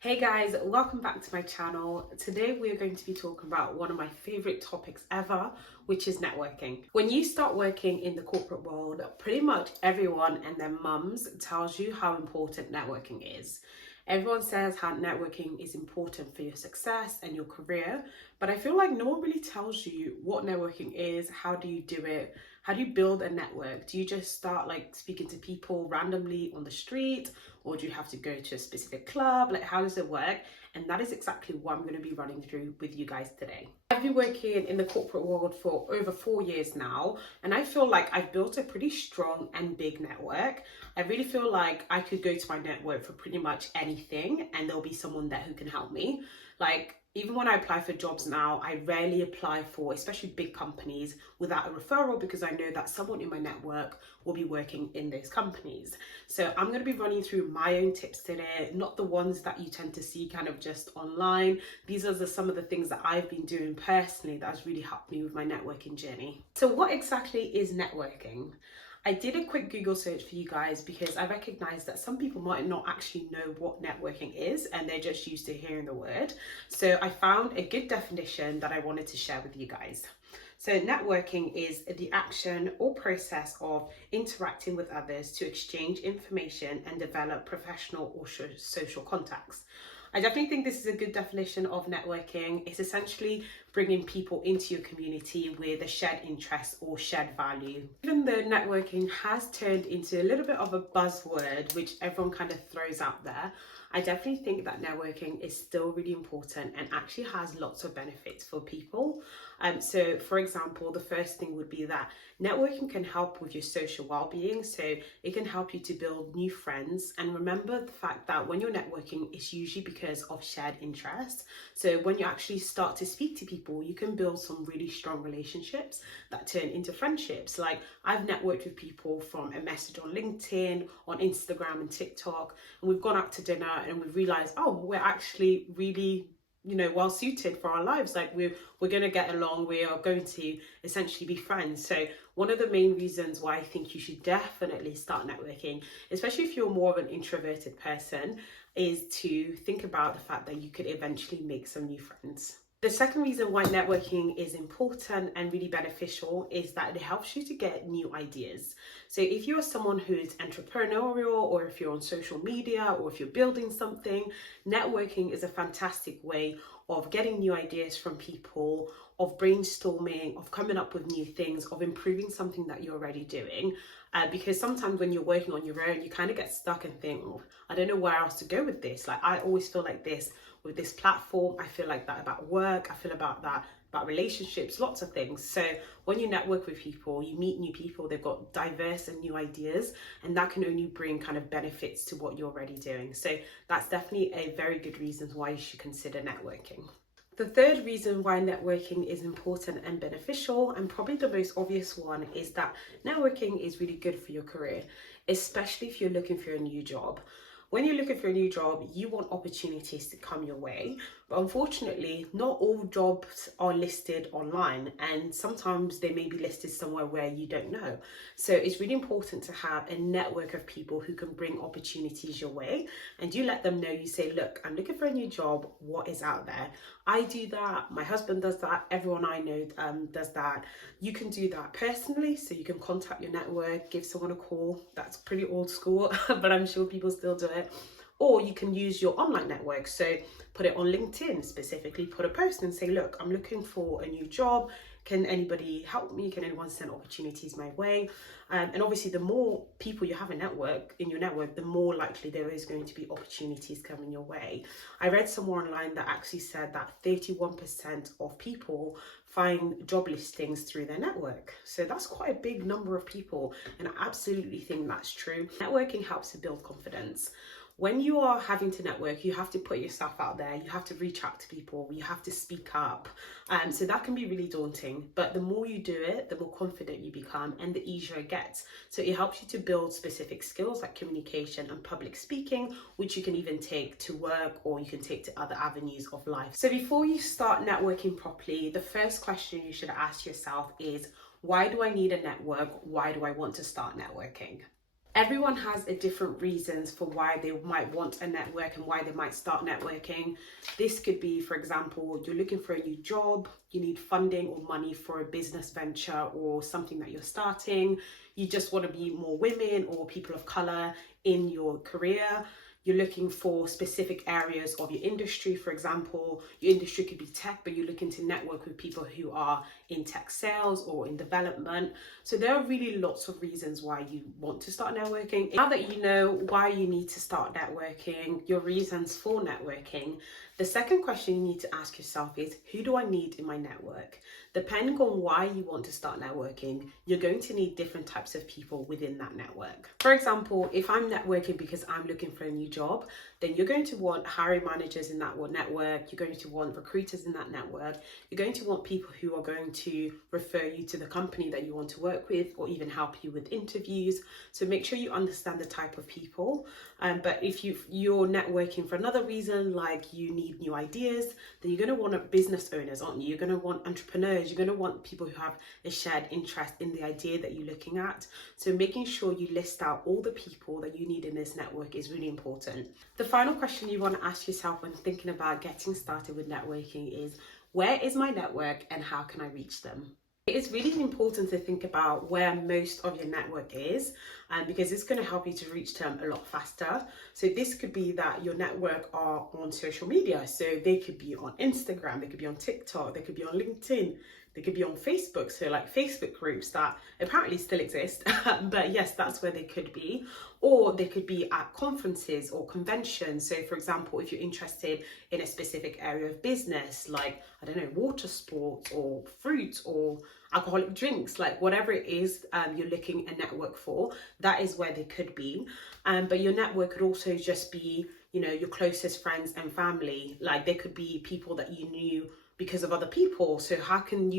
Hey guys, welcome back to my channel. Today we're going to be talking about one of my favorite topics ever, which is networking. When you start working in the corporate world, pretty much everyone and their mums tells you how important networking is. Everyone says how networking is important for your success and your career, but I feel like no one really tells you what networking is, how do you do it, how do you build a network? Do you just start speaking to people randomly on the street? Or do you have to go to a specific club? How does it work? And that is exactly what I'm going to be running through with you guys today. I've been working in the corporate world for over 4 years now, and I feel like I've built a pretty strong and big network. I really feel like I could go to my network for pretty much anything, and there'll be someone there who can help me. Even when I apply for jobs now, I rarely apply for, especially big companies, without a referral because I know that someone in my network will be working in those companies. So I'm going to be running through my own tips today, not the ones that you tend to see kind of just online. These are some of the things that I've been doing personally that has really helped me with my networking journey. So what exactly is networking? I did a quick Google search for you guys because I recognize that some people might not actually know what networking is and they're just used to hearing the word. So I found a good definition that I wanted to share with you guys. So networking is the action or process of interacting with others to exchange information and develop professional or social contacts. I definitely think this is a good definition of networking. It's essentially bringing people into your community with a shared interest or shared value. Even though networking has turned into a little bit of a buzzword, which everyone kind of throws out there, I definitely think that networking is still really important and actually has lots of benefits for people. So for example, the first thing would be that networking can help with your social well-being. So it can help you to build new friends. And remember the fact that when you're networking, it's usually because of shared interests. So when you actually start to speak to people, you can build some really strong relationships that turn into friendships. I've networked with people from a message on LinkedIn, on Instagram and TikTok, and we've gone out to dinner and we've realized, oh, we're actually really well suited for our lives. We're going to get along, we are going to essentially be friends. So one of the main reasons why I think you should definitely start networking, especially if you're more of an introverted person, is to think about the fact that you could eventually make some new friends. The second reason why networking is important and really beneficial is that it helps you to get new ideas. So if you're someone who's entrepreneurial, or if you're on social media, or if you're building something, networking is a fantastic way of getting new ideas from people, of brainstorming, of coming up with new things, of improving something that you're already doing. Because sometimes when you're working on your own, you kind of get stuck and think, oh, I don't know where else to go with this. I always feel like this with this platform, I feel like that about work, I feel about that about relationships, lots of things. So when you network with people, you meet new people, they've got diverse and new ideas, and that can only bring kind of benefits to what you're already doing. So that's definitely a very good reason why you should consider networking. The third reason why networking is important and beneficial, and probably the most obvious one, is that networking is really good for your career, especially if you're looking for a new job. When you're looking for a new job, you want opportunities to come your way. But unfortunately, not all jobs are listed online, and sometimes they may be listed somewhere where you don't know. So it's really important to have a network of people who can bring opportunities your way. And you let them know, you say, look, I'm looking for a new job. What is out there? I do that. My husband does that. Everyone I know does that. You can do that personally. So you can contact your network, give someone a call. That's pretty old school, but I'm sure people still do it. Or you can use your online network. So put it on LinkedIn, specifically put a post and say, look, I'm looking for a new job. Can anybody help me? Can anyone send opportunities my way? And obviously, the more people you have in your network, the more likely there is going to be opportunities coming your way. I read somewhere online that actually said that 31% of people find job listings through their network. So that's quite a big number of people, and I absolutely think that's true. Networking helps to build confidence. When you are having to network, you have to put yourself out there, you have to reach out to people, you have to speak up. So that can be really daunting, but the more you do it, the more confident you become and the easier it gets. So it helps you to build specific skills like communication and public speaking, which you can even take to work or you can take to other avenues of life. So before you start networking properly, the first question you should ask yourself is, why do I need a network? Why do I want to start networking? Everyone has a different reasons for why they might want a network and why they might start networking. This could be, for example, you're looking for a new job, you need funding or money for a business venture or something that you're starting. You just want to be more women or people of color in your career. You're looking for specific areas of your industry. For example, your industry could be tech, but you're looking to network with people who are in tech sales or in development. So there are really lots of reasons why you want to start networking. Now that you know why you need to start networking, your reasons for networking, the second question you need to ask yourself is, who do I need in my network? Depending on why you want to start networking, you're going to need different types of people within that network. For example, if I'm networking because I'm looking for a new job, then you're going to want hiring managers in that network, you're going to want recruiters in that network, you're going to want people who are going to refer you to the company that you want to work with or even help you with interviews. So make sure you understand the type of people. But if you're networking for another reason, like you need new ideas, then you're going to want business owners, aren't you? You're going to want entrepreneurs, you're going to want people who have a shared interest in the idea that you're looking at. So making sure you list out all the people that you need in this network is really important. The final question you want to ask yourself when thinking about getting started with networking is, where is my network and how can I reach them? It is really important to think about where most of your network is, because it's going to help you to reach them a lot faster. So this could be that your network are on social media. So they could be on Instagram, they could be on TikTok, they could be on LinkedIn, they could be on Facebook. So like Facebook groups that apparently still exist, but yes, that's where they could be. Or they could be at conferences or conventions. So for example, if you're interested in a specific area of business, like, I don't know, water sports or fruit or alcoholic drinks, like whatever it is you're looking a network for, that is where they could be. But your network could also just be, you know, your closest friends and family. Like they could be people that you knew because of other people. So how can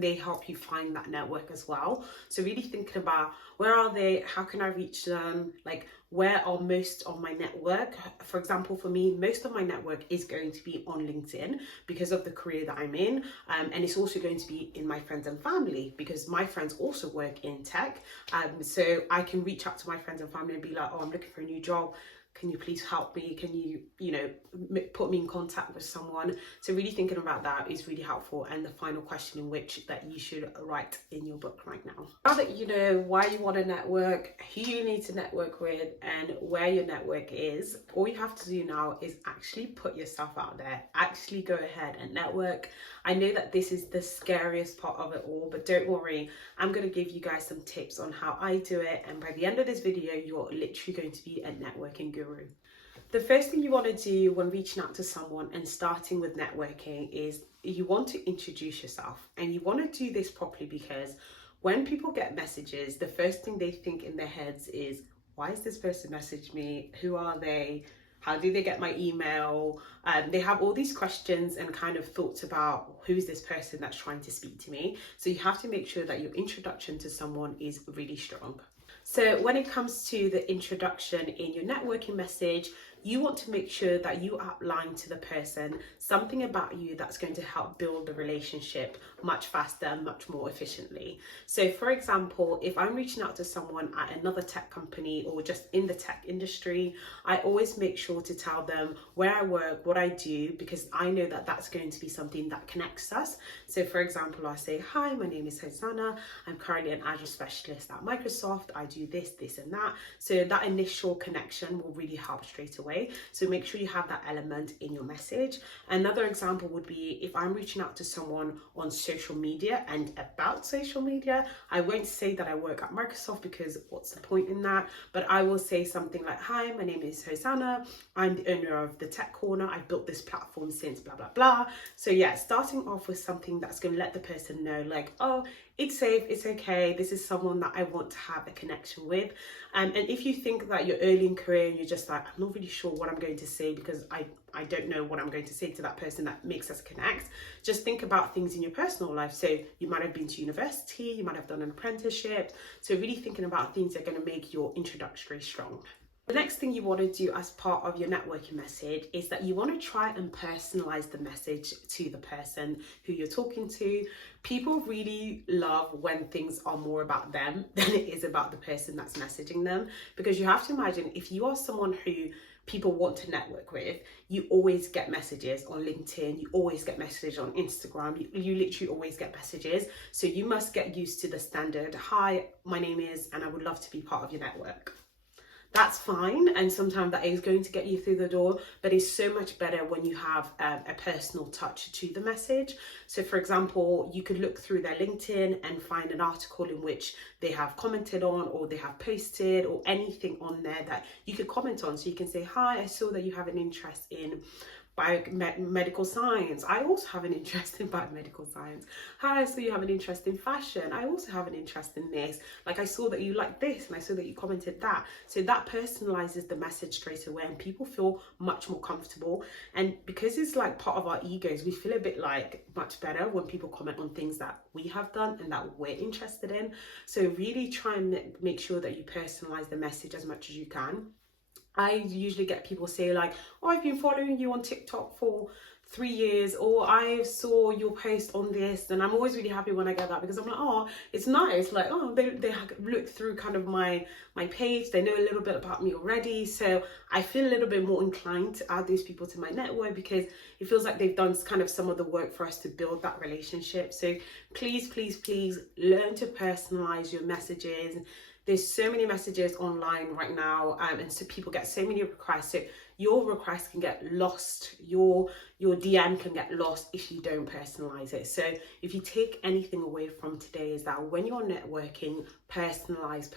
they help you find that network as well? So really thinking about, where are they? How can I reach them? Like, where are most of my network? For example, for me, most of my network is going to be on LinkedIn because of the career that I'm in. And it's also going to be in my friends and family because my friends also work in tech. So I can reach out to my friends and family and be like, oh, I'm looking for a new job. Can you please help me? Can you, put me in contact with someone? So really thinking about that is really helpful. And the final question in which that you should write in your book right now. Now that you know why you want to network, who you need to network with, and where your network is, all you have to do now is actually put yourself out there. Actually go ahead and network. I know that this is the scariest part of it all, but don't worry. I'm going to give you guys some tips on how I do it. And by the end of this video, you're literally going to be a networking guru. The first thing you want to do when reaching out to someone and starting with networking is you want to introduce yourself, and you want to do this properly because when people get messages, the first thing they think in their heads is, why is this person messaged me? Who are they? How do they get my email? They have all these questions and kind of thoughts about, who's this person that's trying to speak to me? So you have to make sure that your introduction to someone is really strong. So when it comes to the introduction in your networking message, you want to make sure that you outline to the person something about you that's going to help build the relationship much faster and much more efficiently. So for example, if I'm reaching out to someone at another tech company or just in the tech industry, I always make sure to tell them where I work, what I do, because I know that that's going to be something that connects us. So for example, I say, hi, my name is Hosanna. I'm currently an Azure Specialist at Microsoft. I do this, this and that. So that initial connection will really help straight away. So make sure you have that element in your message. Another example would be if I'm reaching out to someone on social media and about social media, I won't say that I work at Microsoft because what's the point in that? But I will say something like, hi, my name is Hosanna. I'm the owner of the Tech Corner. I've built this platform since blah, blah, blah. So yeah, starting off with something that's going to let the person know like, oh, it's safe, it's okay, this is someone that I want to have a connection with. And if you think that you're early in career and you're just like, I'm not really sure what I'm going to say because I don't know what I'm going to say to that person that makes us connect, just think about things in your personal life. So you might have been to university, you might have done an apprenticeship. So really thinking about things that are going to make your introductory strong. The next thing you want to do as part of your networking message is that you want to try and personalize the message to the person who you're talking to. People really love when things are more about them than it is about the person that's messaging them, because you have to imagine, if you are someone who people want to network with, you always get messages on LinkedIn, you always get messages on Instagram, you literally always get messages. So you must get used to the standard, hi, my name is, and I would love to be part of your network. That's fine, and sometimes that is going to get you through the door, but it's so much better when you have a personal touch to the message. So for example, you could look through their LinkedIn and find an article in which they have commented on, or they have posted, or anything on there that you could comment on. So you can say, hi, I saw that you have an interest in biomedical science. I also have an interest in biomedical science. Hi, so you have an interest in fashion. I also have an interest in this. Like, I saw that you like this, and I saw that you commented that. So that personalizes the message straight away, and people feel much more comfortable. And because it's like part of our egos, we feel a bit like much better when people comment on things that we have done and that we're interested in. So really try and make sure that you personalize the message as much as you can. I usually get people say like, oh, I've been following you on TikTok for 3 years, or I saw your post on this. And I'm always really happy when I get that, because I'm like, oh, it's nice. Like, oh, they look through kind of my page. They know a little bit about me already. So I feel a little bit more inclined to add these people to my network, because it feels like they've done kind of some of the work for us to build that relationship. So please, please, please learn to personalize your messages. There's so many messages online right now, and so people get so many requests. So your request can get lost, your DM can get lost if you don't personalize it. So if you take anything away from today, is that when you're networking, personalize.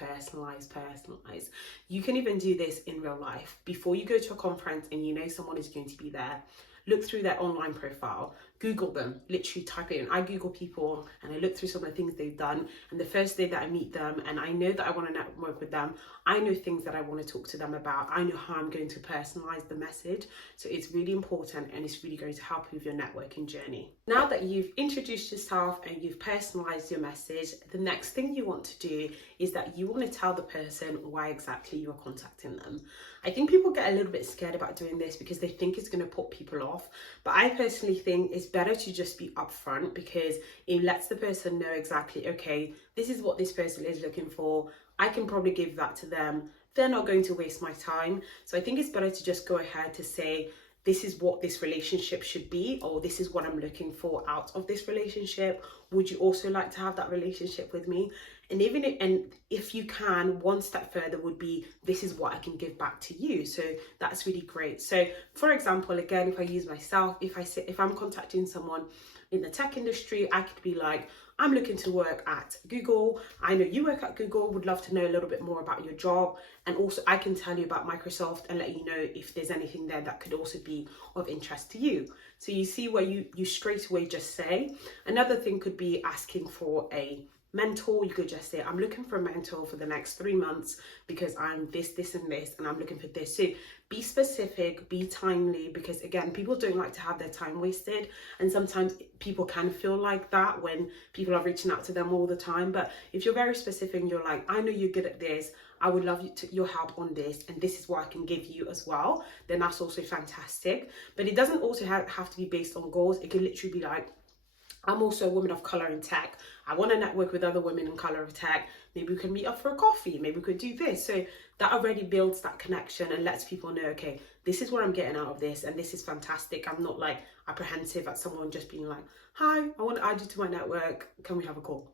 You can even do this in real life. Before you go to a conference and you know someone is going to be there, look through their online profile, Google them, literally type it in. I Google people and I look through some of the things they've done. And the first day that I meet them and I know that I want to network with them, I know things that I want to talk to them about. I know how I'm going to personalize the message. So it's really important, and it's really going to help you with your networking journey. Now that you've introduced yourself and you've personalized your message, the next thing you want to do is that you want to tell the person why exactly you're contacting them. I think people get a little bit scared about doing this because they think it's going to put people off. But I personally think it's better to just be upfront, because it lets the person know exactly, okay, this is what this person is looking for. I can probably give that to them. They're not going to waste my time. So I think it's better to just go ahead to say, this is what this relationship should be, or this is what I'm looking for out of this relationship. Would you also like to have that relationship with me? And if you can, one step further would be, this is what I can give back to you. So that's really great. So for example, again, if I use myself, if I'm contacting someone in the tech industry, I could be like, I'm looking to work at Google. I know you work at Google, would love to know a little bit more about your job. And also I can tell you about Microsoft and let you know if there's anything there that could also be of interest to you. So you see where you straight away just say. Another thing could be asking for a mentor. You could just say, I'm looking for a mentor for the next 3 months because I'm this and this, and I'm looking for this. So be specific, be timely, because again, people don't like to have their time wasted. And sometimes people can feel like that when people are reaching out to them all the time. But if you're very specific and you're like, I know you're good at this, I would love your help on this, and this is what I can give you as well, then that's also fantastic. But it doesn't also have to be based on goals. It can literally be like, I'm also a woman of color in tech. I want to network with other women in color of tech. Maybe we can meet up for a coffee. Maybe we could do this. So that already builds that connection and lets people know, okay, this is what I'm getting out of this, and this is fantastic. I'm not like apprehensive at someone just being like, hi, I want to add you to my network. Can we have a call?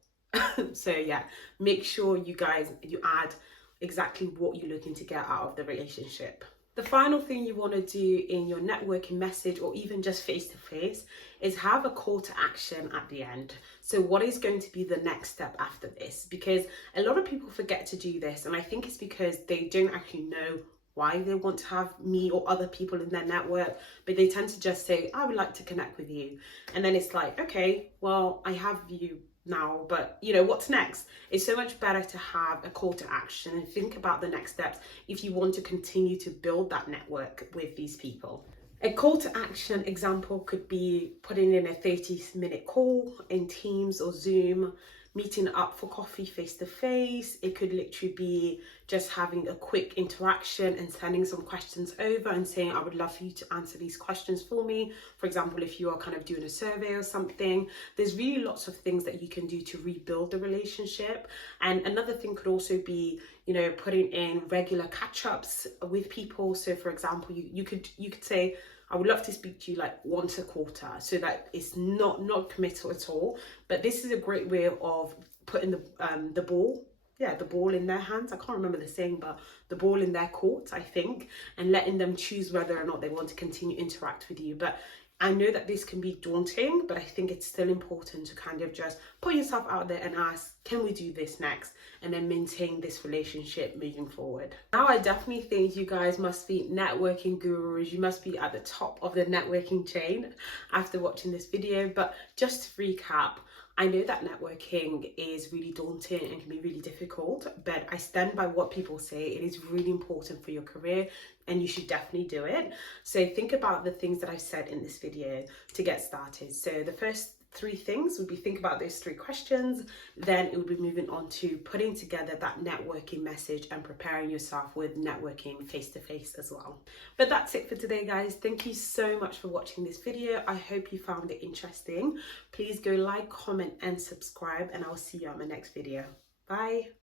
So yeah, make sure you add exactly what you're looking to get out of the relationship. The final thing you want to do in your networking message, or even just face-to-face, is have a call to action at the end. So what is going to be the next step after this? Because a lot of people forget to do this, and I think it's because they don't actually know why they want to have me or other people in their network, but they tend to just say, I would like to connect with you. And then it's like, okay, well, I have you now, but what's next? It's so much better to have a call to action and think about the next steps if you want to continue to build that network with these people. A call to action example could be putting in a 30-minute call in Teams or Zoom meeting up for coffee face to face. It could literally be just having a quick interaction and sending some questions over and saying, I would love for you to answer these questions for me. For example, if you are kind of doing a survey or something, there's really lots of things that you can do to rebuild the relationship. And another thing could also be, you know, putting in regular catch-ups with people. So for example, you could say, I would love to speak to you like once a quarter, so that it's not committal at all. But this is a great way of putting the ball in their hands. I can't remember the saying, but the ball in their court, I think, and letting them choose whether or not they want to continue to interact with you. But I know that this can be daunting, but I think it's still important to kind of just put yourself out there and ask, can we do this next? And then maintain this relationship moving forward. Now, I definitely think you guys must be networking gurus. You must be at the top of the networking chain after watching this video. But just to recap, I know that networking is really daunting and can be really difficult, but I stand by what people say. It is really important for your career and you should definitely do it. So think about the things that I've said in this video to get started. So the first 3 things would be, think about those 3 questions. Then it would be moving on to putting together that networking message and preparing yourself with networking face to face as well. But that's it for today, guys. Thank you so much for watching this video. I hope you found it interesting. Please go like, comment and subscribe, and I'll see you on my next video. Bye.